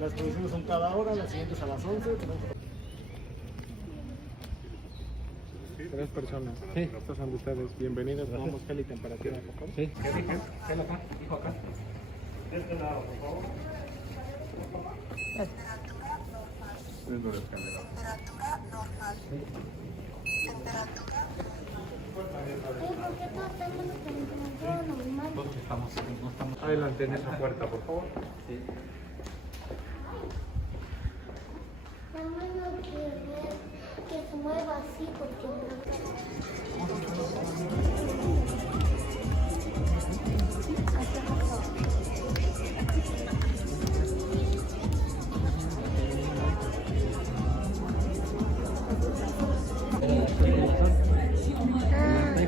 Las proyecciones son cada hora, las siguientes a las 11. Tres personas. Sí. Estos son de ustedes. Bienvenidos. Tomamos gel y temperatura, por favor. Sí. ¿Qué dije? Gel acá, dijo acá. De este lado, por favor. Temperatura normal. Temperatura. ¿Por qué todos tenemos temperatura normal? Todos estamos, no estamos. Adelante en esa puerta, por favor. Sí. Hermano, que se mueva así porque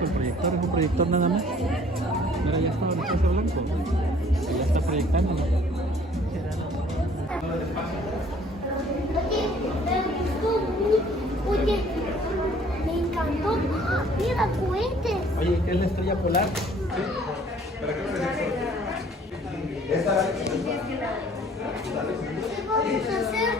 Con el proyector, es un proyector nada más. Mira, ya está el espacio blanco. Ya está proyectando. Oye, me encantó. ¡Ah! Mira, cohetes. Oye, ¿qué es la estrella polar? ¿Qué vamos a hacer?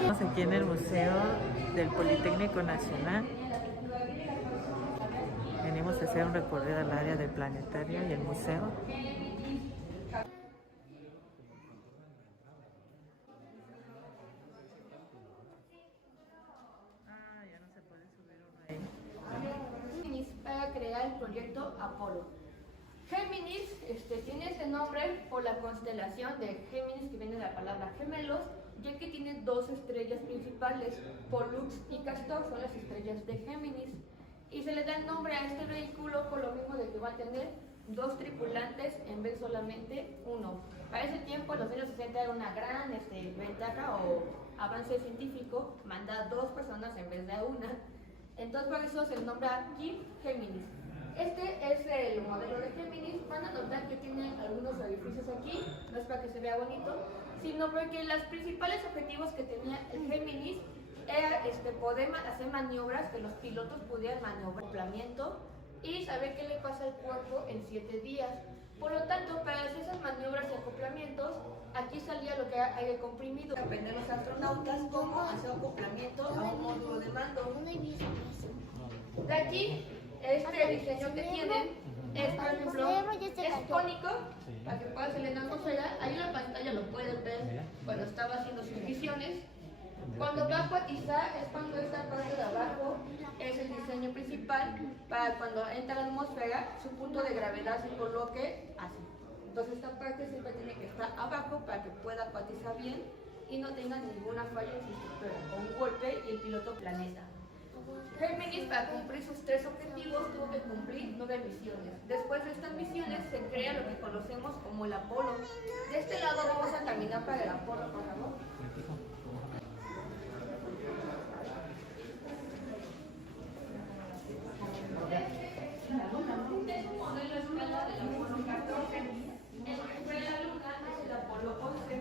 Estamos aquí en el Museo del Politécnico Nacional. Venimos a hacer un recorrido al área del planetario y el museo. Ah, ya no se puede subir uno ahí. Géminis para crear el proyecto Apolo. Géminis tiene ese nombre por la constelación de Géminis, que viene de la palabra gemelos, ya que tiene dos estrellas principales, Pollux y Castor, son las estrellas de Géminis. Y se le da el nombre a este vehículo por lo mismo de que va a tener dos tripulantes en vez solamente uno. Para ese tiempo, en los años 60 era una gran ventaja o avance científico, mandar dos personas en vez de una. Entonces por eso se nombra aquí Géminis. Este es el modelo de Géminis. Van a notar que tiene algunos orificios aquí, no es para que se vea bonito, sino porque los principales objetivos que tenía el Géminis era poder hacer maniobras, que los pilotos pudieran maniobrar acoplamiento y saber qué le pasa al cuerpo en 7 días. Por lo tanto, para hacer esas maniobras y acoplamientos, aquí salía lo que era aire comprimido. Aprender los astronautas cómo hacer acoplamiento a un módulo de mando. De aquí, este diseño que tienen es, por ejemplo, es cónico, para que pueda salir en la atmósfera. Ahí en la pantalla lo pueden ver cuando estaba haciendo sus misiones. Cuando va a acuatizar es cuando esta parte de abajo es el diseño principal para cuando entra a la atmósfera su punto de gravedad se coloque así. Entonces esta parte siempre tiene que estar abajo para que pueda acuatizar bien y no tenga ninguna falla en su estructura o un golpe y el piloto planeta. Géminis, para cumplir sus 3 objetivos, tuvo que cumplir 9 misiones. Después de estas misiones se crea lo que conocemos como el Apolo. De este lado vamos a caminar para el Apolo, por favor. Es un modelo a escala del Apolo 14. El que fue la Luna es el Apolo 11.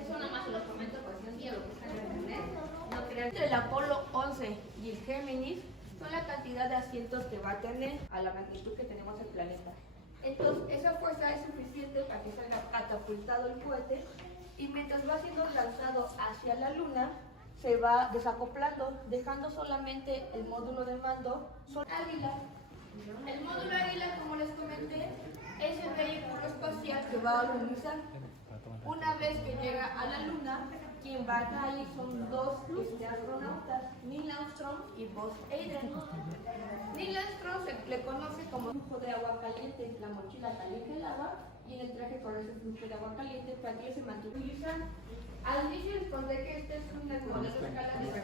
Eso nada más se los comento por si un día lo buscan en internet. No crean. El Apolo 11 y el Géminis son la cantidad de asientos que va a tener a la magnitud que tenemos el planeta. Entonces, esa fuerza es suficiente para que salga catapultado el cohete y mientras va siendo lanzado hacia la Luna, se va desacoplando, dejando solamente el módulo de mando. Águila. El módulo Águila, como les comenté, es el vehículo espacial que va a lunizar. Una vez que llega a la Luna, quien va ahí son dos astronautas, Neil Armstrong y Buzz Aldrin. Neil Armstrong se le conoce como flujo de agua caliente, la mochila caliente el agua y en el traje con ese flujo de agua caliente para que se mantuviera. Al inicio les conté que este es un modelo de escala de la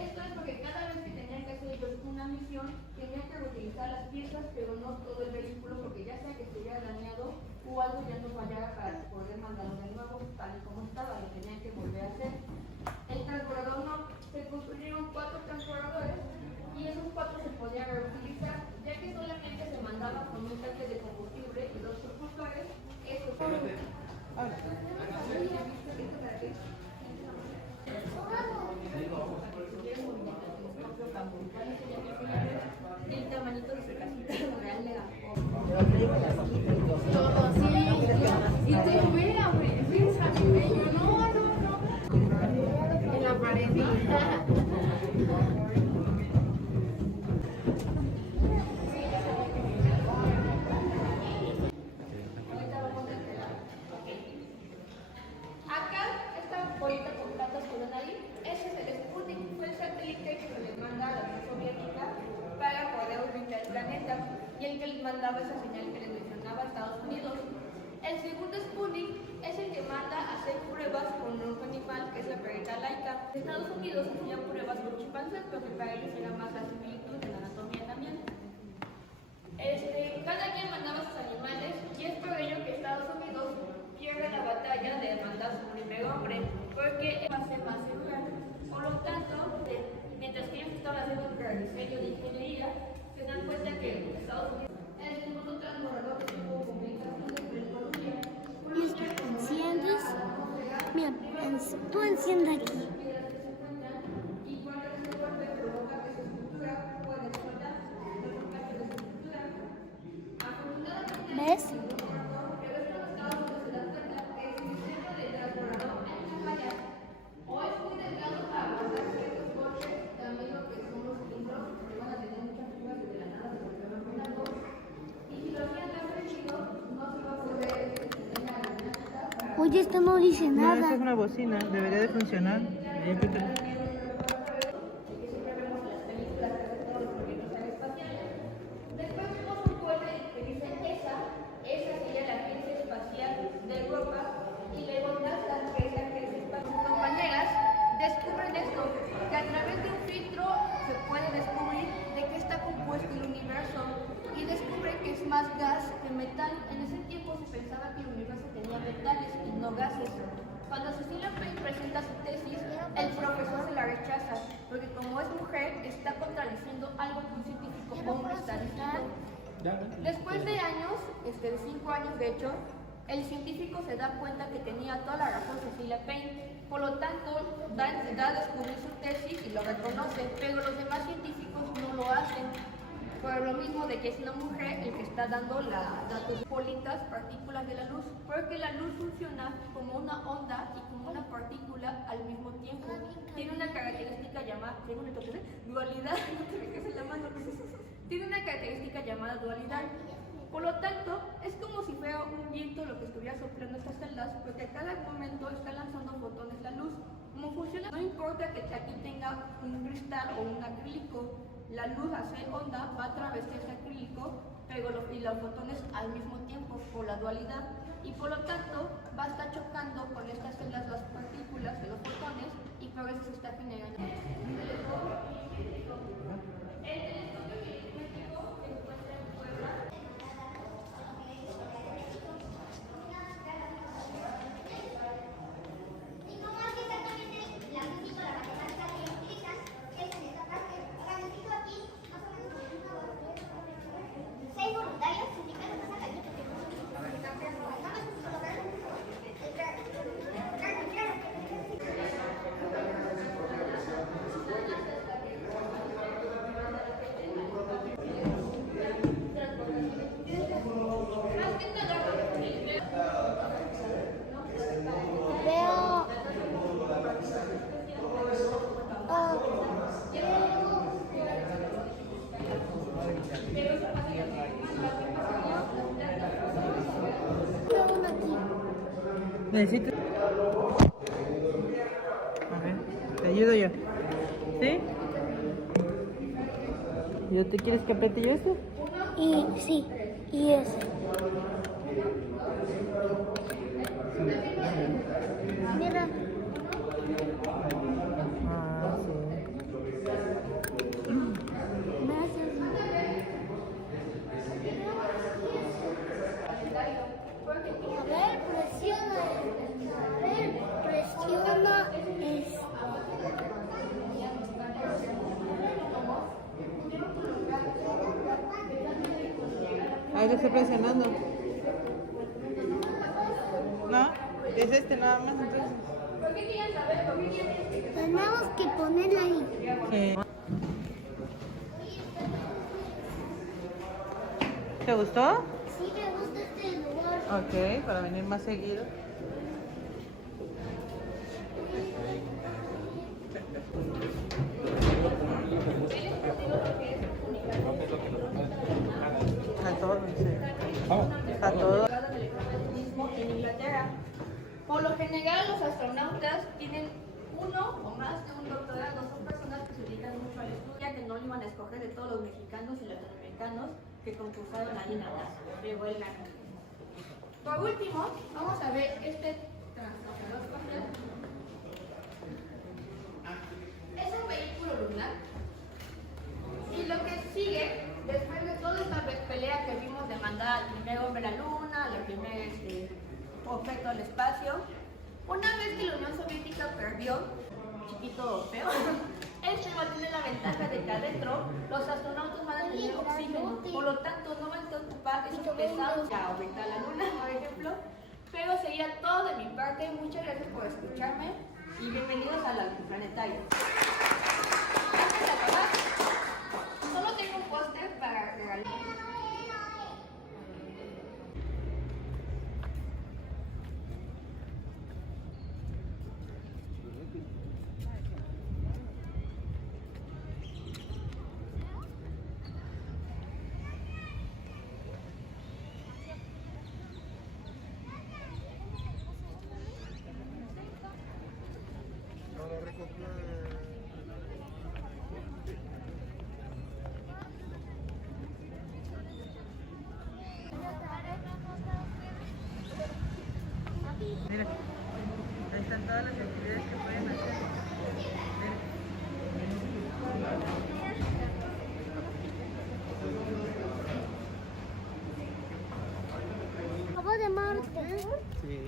Esto es porque cada vez que tenían que hacer ellos una misión, tenían que reutilizar las piezas, pero no todo el vehículo, porque ya sea que estuviera dañado o algo ya no fallara para poder mandarlo de nuevo, tal y como estaba, lo tenían que volver a hacer. El transbordador no, se construyeron 4 transbordadores y esos 4 se podían reutilizar, ya que solamente se mandaba con un tanque de combustible y 2 propulsores. Esto fue mandaba esa señal que les mencionaba a Estados Unidos. El segundo Sputnik es el que manda a hacer pruebas con un animal que es la perrita laica. Estados Unidos hacía pruebas con chimpancés porque para ellos era más la similitud de la anatomía también. Cada quien mandaba sus animales y es por ello que Estados Unidos pierde la batalla de mandar su primer hombre porque va a ser más segura. Por lo tanto, mientras que ellos estaban haciendo un diseño de ingeniería, se dan cuenta que Estados Unidos es el segundo transbordador que tuvo comunicaciones con Colombia. ¿Enciendes? Mira, tú enciende aquí. ¿Ves? Oye, esto no dice No, nada. esa es una bocina, debería de funcionar. Después vemos un cohete que dice esa sería la Agencia Espacial de Europa y luego NASA, que es la Agencia Espacial. Sus compañeras descubren esto, que a través de un filtro se puede descubrir de qué está compuesto el universo y descubren que es más gas que metal. En ese tiempo se pensaba que el universo tenía metales y no gases. Cuando Cecilia Payne presenta su tesis, el profesor se la rechaza, porque como es mujer, está contradiciendo algo que un científico hombre está diciendo. Después de años, de 5 años de hecho, el científico se da cuenta que tenía toda la razón Cecilia Payne, por lo tanto, da a descubrir su tesis y lo reconoce, pero los demás científicos no lo hacen. Por lo mismo de que es una mujer el que está dando las politas partículas de la luz, porque la luz funciona como una onda y como una partícula al mismo tiempo. Tiene una característica llamada, dualidad, no te dejes en la mano. Tiene una característica llamada dualidad. Por lo tanto, es como si fuera un viento lo que estuviera soplando estas celdas, porque a cada momento está lanzando fotones la luz. ¿Cómo funciona? No importa que aquí tenga un cristal o un acrílico, la luz hace onda, va a través de ese acrílico, pero los fotones al mismo tiempo por la dualidad, y por lo tanto va a estar chocando con estas celdas las partículas de los fotones y por eso se está generando. Necesito. A ver, te ayudo yo. ¿Sí? ¿Y te quieres que apriete yo esto? Y sí, y ese. Mira. Ah, sí. A ver, presiona. A ver, presiona. Ahí lo estoy presionando. ¿No? Es este nada más entonces. Tenemos que ponerla ahí. Sí. ¿Te gustó? Sí, me gusta este lugar. Ok, para venir más seguido. A todos, sí. A todos. En Inglaterra. Por lo general, los astronautas tienen uno o más de un doctorado. Son personas que se dedican mucho al estudio, que no lo iban a escoger de todos los mexicanos y latinoamericanos. que concursaron ahí en la llegó el ganador. Por último, vamos a ver este transportador espacial. Es un vehículo lunar. Y lo que sigue, después de toda esta pelea que vimos de mandar al primer hombre a la luna, al primer objeto al espacio, una vez que la Unión Soviética perdió, chiquito feo, este va a tener la ventaja de que adentro los astronautas van a tener oxígeno, por lo tanto no van a ocupar esos pesados a orbitar la luna, por ejemplo. Pero sería todo de mi parte, muchas gracias por escucharme y bienvenidos al Altiplanetario. Antes de acabar, solo tengo un póster para regalar. Mira, ahí están todas las actividades que pueden hacer. Acabo de Marte. Sí.